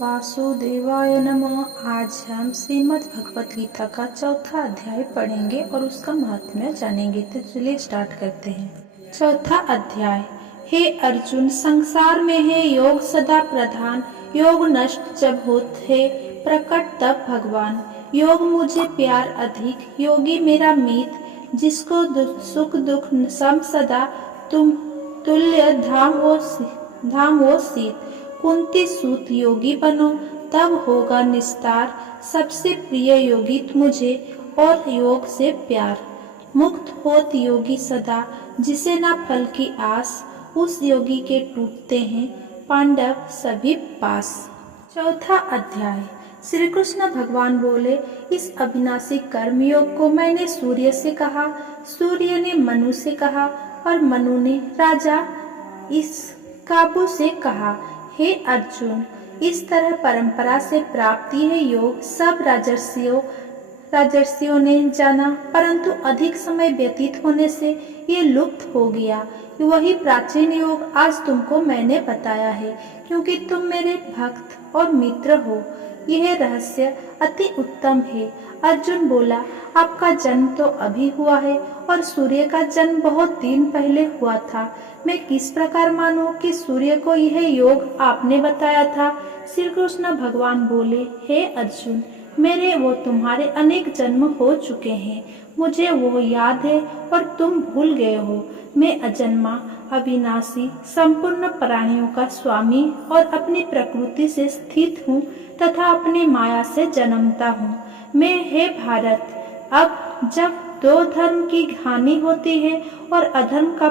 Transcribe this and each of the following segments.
वासुदेवाय नमः। आज हम श्रीमद् भगवत गीता का चौथा अध्याय पढ़ेंगे और उसका महात्म्य जानेंगे। तो चलिए स्टार्ट करते हैं। चौथा अध्याय। हे अर्जुन, संसार में है योग सदा प्रधान, योग नष्ट जब होते प्रकट तब भगवान। योग मुझे प्यार अधिक, योगी मेरा मीत, जिसको सुख दुख सम सदा तुम तुल्य धाम वो सीत। कुंती सूत योगी बनो तब होगा निस्तार, सबसे प्रिय योगी मुझे और योग से प्यार। मुक्त होत योगी सदा, जिसे ना फल की आस, उस योगी के टूटते हैं पांडव सभी पास। चौथा अध्याय। श्री कृष्ण भगवान बोले, इस अविनाशी कर्म योग को मैंने सूर्य से कहा, सूर्य ने मनु से कहा और मनु ने राजा इस काबू से कहा। हे अर्जुन, इस तरह परंपरा से प्राप्ति है योग सब राजर्षियों ने जाना, परंतु अधिक समय व्यतीत होने से ये लुप्त हो गया। वही प्राचीन योग आज तुमको मैंने बताया है, क्योंकि तुम मेरे भक्त और मित्र हो। यह रहस्य अति उत्तम है। अर्जुन बोला, आपका जन्म तो अभी हुआ है और सूर्य का जन्म बहुत दिन पहले हुआ था। मैं किस प्रकार मानूं कि सूर्य को यह योग आपने बताया था? श्री कृष्ण भगवान बोले, हे अर्जुन, मेरे वो तुम्हारे अनेक जन्म हो चुके हैं, मुझे वो याद है और तुम भूल गए हो। मैं अजन्मा, अविनाशी, संपूर्ण प्राणियों का स्वामी और अपनी प्रकृति से स्थित हूँ तथा अपनी माया से जन्मता हूँ। मैं, हे भारत, अब जब दो धर्म की हानि होती है और अधर्म का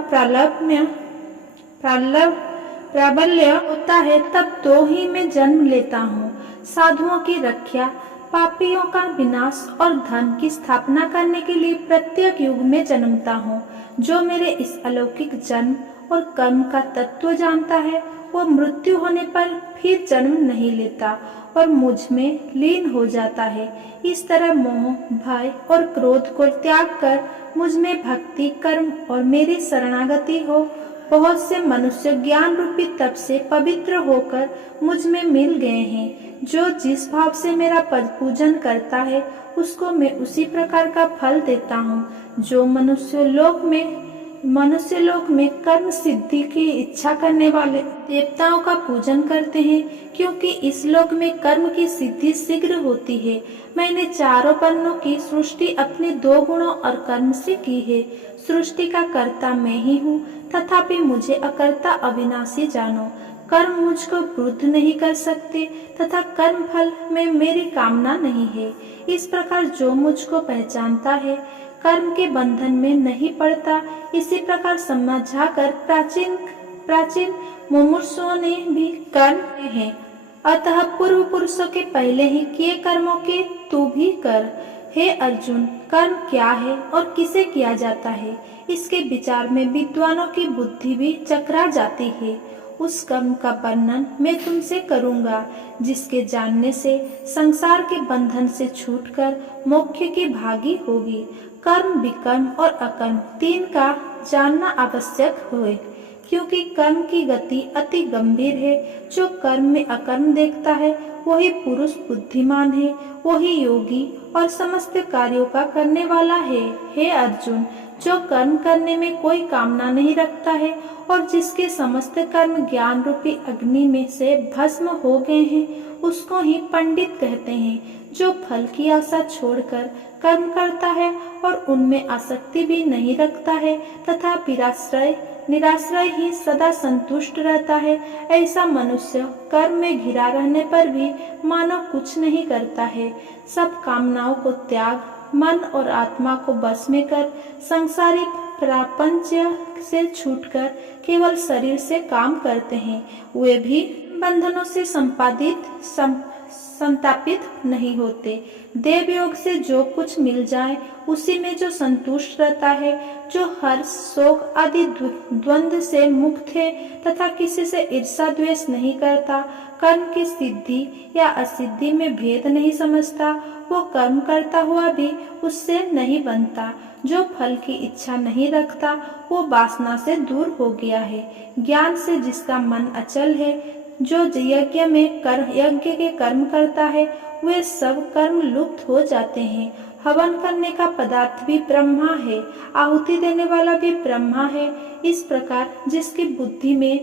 प्राबल्य होता है, तब तो ही मैं जन्म लेता हूँ। साधुओं की रक्षा, पापियों का विनाश और धर्म की स्थापना करने के लिए प्रत्येक युग में जन्मता हूँ। जो मेरे इस अलौकिक जन्म और कर्म का तत्व जानता है, वो मृत्यु होने पर फिर जन्म नहीं लेता और मुझ में लीन हो जाता है। इस तरह मोह, भय और क्रोध को त्याग कर मुझ में भक्ति, कर्म और मेरी शरणागति हो। बहुत से मनुष्य ज्ञान रूपी तप से पवित्र होकर मुझ में मिल गए हैं। जो जिस भाव से मेरा पद पूजन करता है, उसको मैं उसी प्रकार का फल देता हूँ। जो मनुष्य लोक में कर्म सिद्धि की इच्छा करने वाले देवताओं का पूजन करते हैं, क्योंकि इस लोक में कर्म की सिद्धि शीघ्र होती है। मैंने चारों वर्णों की सृष्टि अपने दो गुणों और कर्म से की है। सृष्टि का कर्ता मैं ही हूँ, तथापि मुझे अकर्ता अविनाशी जानो। कर्म मुझको वृद्ध नहीं कर सकते तथा कर्म फल में मेरी कामना नहीं है। इस प्रकार जो मुझको पहचानता है, कर्म के बंधन में नहीं पड़ता। इसी प्रकार समझाकर प्राचीन मुमुक्षुओं ने भी कर्म किए हैं। अतः पूर्व पुरुषों के पहले ही किए कर्मों के तू भी कर। हे अर्जुन, कर्म क्या है और किसे किया जाता है, इसके विचार में विद्वानों की बुद्धि भी चकरा जाती है। उस कर्म का वर्णन मैं तुमसे करूंगा, जिसके जानने से संसार के बंधन से छूटकर मोक्ष की भागी होगी। कर्म, विकर्म और अकर्म तीन का जानना आवश्यक है, क्योंकि कर्म की गति अति गंभीर है। जो कर्म में अकर्म देखता है, वही पुरुष बुद्धिमान है, वही योगी और समस्त कार्यों का करने वाला है। हे अर्जुन, जो कर्म करने में कोई कामना नहीं रखता है और जिसके समस्त कर्म ज्ञान रूपी अग्नि में से भस्म हो गए हैं, उसको ही पंडित कहते हैं। जो फल की आशा छोड़कर कर्म करता है और उनमें आसक्ति भी नहीं रखता है तथा निराश्रय ही सदा संतुष्ट रहता है, ऐसा मनुष्य कर्म में घिरा रहने पर भी मानो कुछ नहीं करता है। सब कामनाओं को त्याग, मन और आत्मा को बस में कर संसारिक प्रपंच से छूटकर केवल शरीर से काम करते हैं। वे भी बंधनों से संतापित नहीं होते। देव योग से जो कुछ मिल जाए, उसी में जो संतुष्ट रहता है, जो हर्ष, शोक आदि द्वंद्व से मुक्त है तथा किसी से ईर्षा द्वेष नहीं करता, कर्म की सिद्धि या असिद्धि में भेद नहीं समझता, वो कर्म करता हुआ भी उससे नहीं बनता। जो फल की इच्छा नहीं रखता, वो वासना से दूर हो गया है। ज्ञान से जिसका मन अचल है, जो यज्ञ में यज्ञ के कर्म करता है वे सब कर्म लुप्त हो जाते हैं। हवन करने का पदार्थ भी ब्रह्मा है, आहुति देने वाला भी ब्रह्मा है। इस प्रकार जिसकी बुद्धि में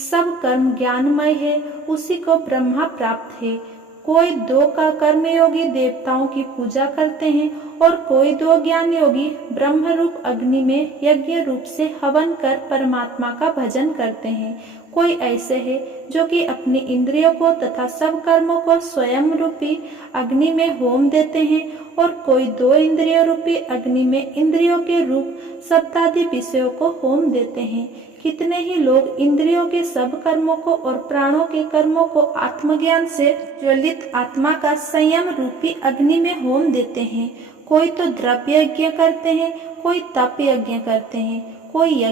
सब कर्म ज्ञानमय है उसी को ब्रह्मा प्राप्त है। कोई दो का कर्मयोगी देवताओं की पूजा करते हैं और कोई दो ज्ञान योगी ब्रह्म रूप अग्नि में यज्ञ रूप से हवन कर परमात्मा का भजन करते हैं। कोई ऐसे है जो कि अपनी इंद्रियों को तथा सब कर्मों को स्वयं रूपी अग्नि में होम देते हैं और कोई दो इंद्रियों रूपी अग्नि में इंद्रियों के रूप सप्तादि विषयों को होम देते हैं। कितने ही लोग इंद्रियों के सब कर्मों को और प्राणों के कर्मों को आत्मज्ञान से ज्वलित आत्मा का संयम रूपी अग्नि में होम देते हैं। कोई तो द्रव्य यज्ञ करते हैं, कोई तप यज्ञ करते हैं, कोई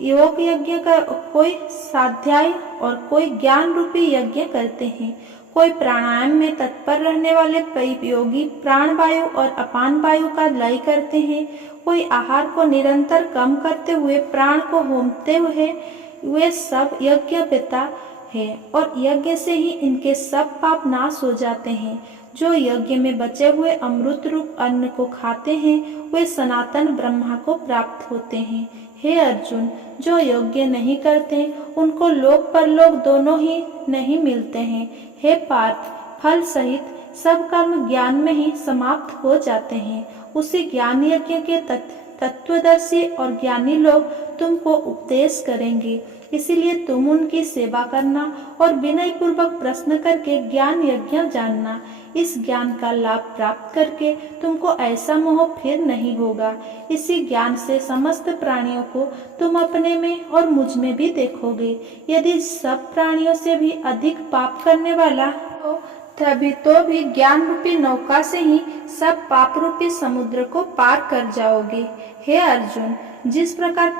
योग यज्ञ का, कोई स्वाध्याय और कोई ज्ञान रूपी यज्ञ करते हैं। कोई प्राणायाम में तत्पर रहने वाले योगी प्राण वायु और अपान वायु का लय करते हैं। कोई आहार को निरंतर कम करते हुए प्राण को होमते हुए वे सब यज्ञवेता है और यज्ञ से ही इनके सब पाप नाश हो जाते हैं। जो यज्ञ में बचे हुए अमृत रूप अन्न को खाते हैं वे सनातन ब्रह्मा को प्राप्त होते हैं। हे अर्जुन, जो यज्ञ नहीं करते उनको लोक परलोक दोनों ही नहीं मिलते हैं। हे पार्थ, फल सहित सब कर्म ज्ञान में ही समाप्त हो जाते हैं। उसी ज्ञान यज्ञ के तत्वदर्शी और ज्ञानी लोग तुमको उपदेश करेंगे, इसीलिए तुम उनकी सेवा करना और विनय पूर्वक प्रश्न करके ज्ञान यज्ञ जानना। इस ज्ञान का लाभ प्राप्त करके तुमको ऐसा मोह फिर नहीं होगा। इसी ज्ञान से समस्त प्राणियों को तुम अपने में और मुझ में भी देखोगे। यदि सब प्राणियों से भी अधिक पाप करने वाला हो तभी तो भी ज्ञान रूपी नौका से ही सब पाप रूपी समुद्र को पार कर जाओगे। हे अर्जुन, जिस प्रकार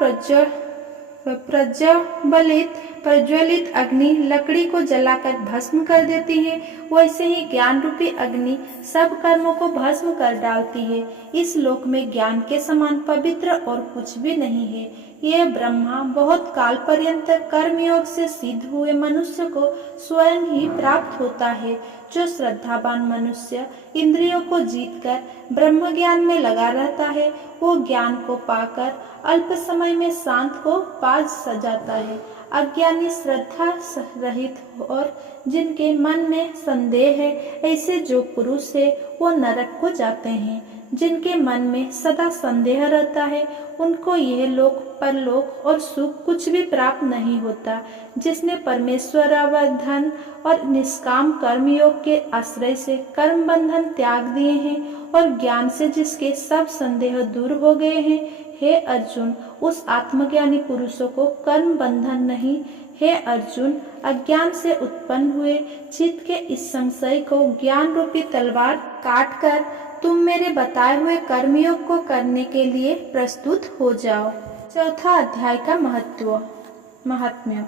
प्रज्वलित अग्नि लकड़ी को जलाकर भस्म कर देती है, वैसे ही ज्ञान रूपी अग्नि सब कर्मों को भस्म कर डालती है। इस लोक में ज्ञान के समान पवित्र और कुछ भी नहीं है। ये ब्रह्मा बहुत काल पर्यंत कर्मयोग से सिद्ध हुए मनुष्य को स्वयं ही प्राप्त होता है। जो श्रद्धावान मनुष्य इंद्रियों को जीतकर ब्रह्म ज्ञान में लगा रहता है वो ज्ञान को पाकर अल्प समय में शांत को पा सजाता है। अज्ञानी श्रद्धा रहित और जिनके मन में संदेह है ऐसे जो पुरुष है वो नरक को जाते हैं। जिनके मन में सदा संदेह रहता है उनको यह लोक परलोक और सुख कुछ भी प्राप्त नहीं होता। जिसने परमेश्वर धन और निष्काम कर्मयोग के आश्रय से कर्म बंधन त्याग दिए हैं और ज्ञान से जिसके सब संदेह दूर हो गए हैं, हे अर्जुन, उस आत्मज्ञानी पुरुषों को कर्म बंधन नहीं। हे अर्जुन, अज्ञान से उत्पन्न हुए चित्त के इस संशय को ज्ञान रूपी तलवार काट कर तुम मेरे बताए हुए कर्मयोग को करने के लिए प्रस्तुत हो जाओ। चौथा अध्याय का महात्म्य।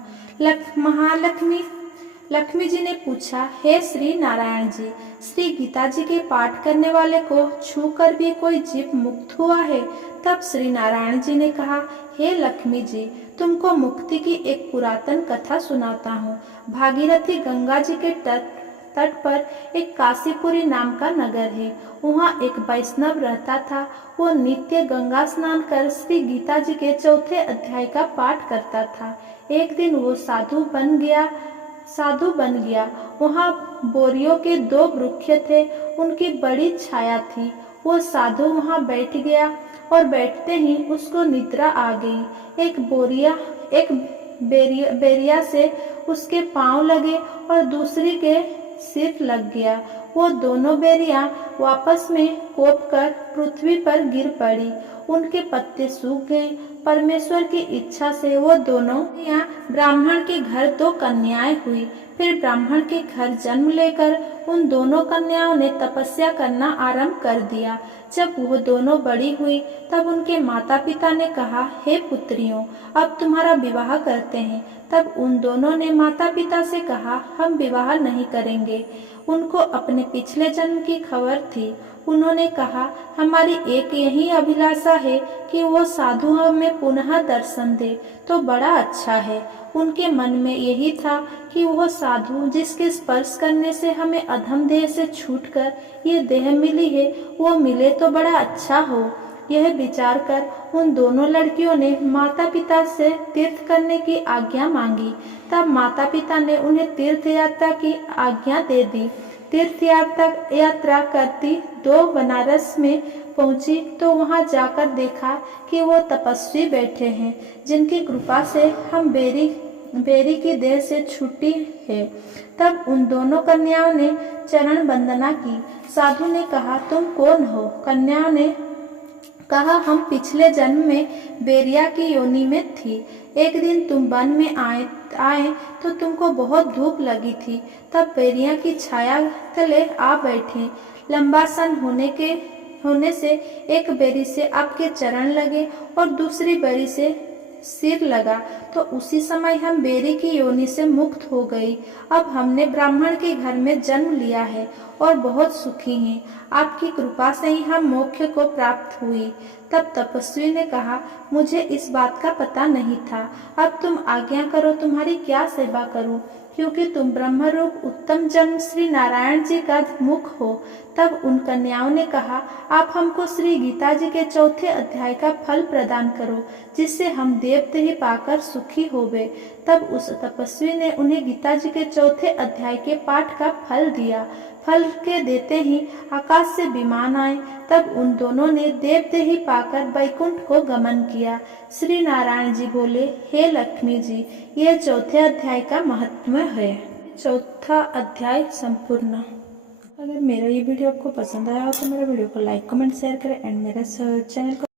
लक्ष्मी जी ने पूछा, हे श्री नारायण जी, श्री गीता जी के पाठ करने वाले को छूकर भी कोई जीव मुक्त हुआ है? तब श्री नारायण जी ने कहा, हे लक्ष्मी जी, तुमको मुक्ति की एक पुरातन कथा सुनाता हूँ। भागीरथी गंगा जी के तट पर एक काशीपुरी नाम का नगर है। वहाँ एक वैष्णव रहता था। वो नित्य गंगा स्नान कर श्री गीता जी के चौथे अध्याय का पाठ करता था। एक दिन वो साधु बन गया। वहाँ बोरियों के 2 वृक्ष थे, उनकी बड़ी छाया थी। वो साधु वहाँ बैठ गया और बैठते ही उसको निद्रा आ गई। एक बेरिया से उसके पांव लगे और दूसरी के सिर लग गया। वो दोनों बेरियां आपस में कोप कर पृथ्वी पर गिर पड़ी। उनके पत्ते सूख गए। परमेश्वर की इच्छा से वो दोनों ब्राह्मण के घर 2 कन्याएं हुई। फिर ब्राह्मण के घर जन्म लेकर उन दोनों कन्याओं ने तपस्या करना आरंभ कर दिया। जब वो दोनों बड़ी हुई तब उनके माता पिता ने कहा, हे पुत्रियों, अब तुम्हारा विवाह करते हैं। तब उन दोनों ने माता पिता से कहा, हम विवाह नहीं करेंगे। उनको अपने पिछले जन्म की खबर थी। उन्होंने कहा, हमारी एक यही अभिलाषा है कि वो साधु हमें पुनः दर्शन दे तो बड़ा अच्छा है। उनके मन में यही था कि वो साधु जिसके स्पर्श करने से हमें अधम देह से छूटकर ये देह मिली है, वो मिले तो बड़ा अच्छा हो। यह विचार कर उन दोनों लड़कियों ने माता पिता से तीर्थ करने की आज्ञा मांगी। तब माता पिता ने उन्हें तीर्थ यात्रा की आज्ञा दे दी। तीर्थ यात्रा करती दो बनारस में पहुंची तो वहां जाकर देखा कि वो तपस्वी बैठे हैं, जिनकी कृपा से हम बेरी की देह से छुट्टी है। तब उन दोनों कन्याओं ने चरण वंदना की। साधु ने कहा, तुम कौन हो? कन्याओं ने कहा, हम पिछले जन्म में बेरिया की योनि में थी। एक दिन तुम वन में आए तो तुमको बहुत धूप लगी थी, तब बेरिया की छाया तले आ बैठे। लंबा सन होने से एक बेरी से आपके चरण लगे और दूसरी बेरी से सिर लगा, तो उसी समय हम बेरी की योनि से मुक्त हो गई। अब हमने ब्राह्मण के घर में जन्म लिया है और बहुत सुखी हैं। आपकी कृपा से ही हम मोक्ष को प्राप्त हुई। तब तपस्वी ने कहा, मुझे इस बात का पता नहीं था। अब तुम आज्ञा करो, तुम्हारी क्या सेवा करूं, क्योंकि तुम ब्रह्मरूप उत्तम जन्म श्री नारायण जी का मुख हो। तब उन कन्याओं ने कहा, आप हमको श्री गीता जी के 4थे अध्याय का फल प्रदान करो, जिससे हम देवदेही पाकर सुखी होवे। तब उस तपस्वी ने उन्हें गीता जी के 4थे अध्याय के पाठ का फल दिया। फल के देते ही आकाश से विमान आए। तब उन दोनों ने देवदेही पाकर वैकुंठ को गमन किया। श्री नारायण जी बोले, हे लक्ष्मी जी, ये 4थे अध्याय का महत्व है। 4था अध्याय संपूर्ण। अगर मेरा ये वीडियो आपको पसंद आया हो तो मेरा वीडियो को लाइक कमेंट शेयर करें एंड मेरा चैनल को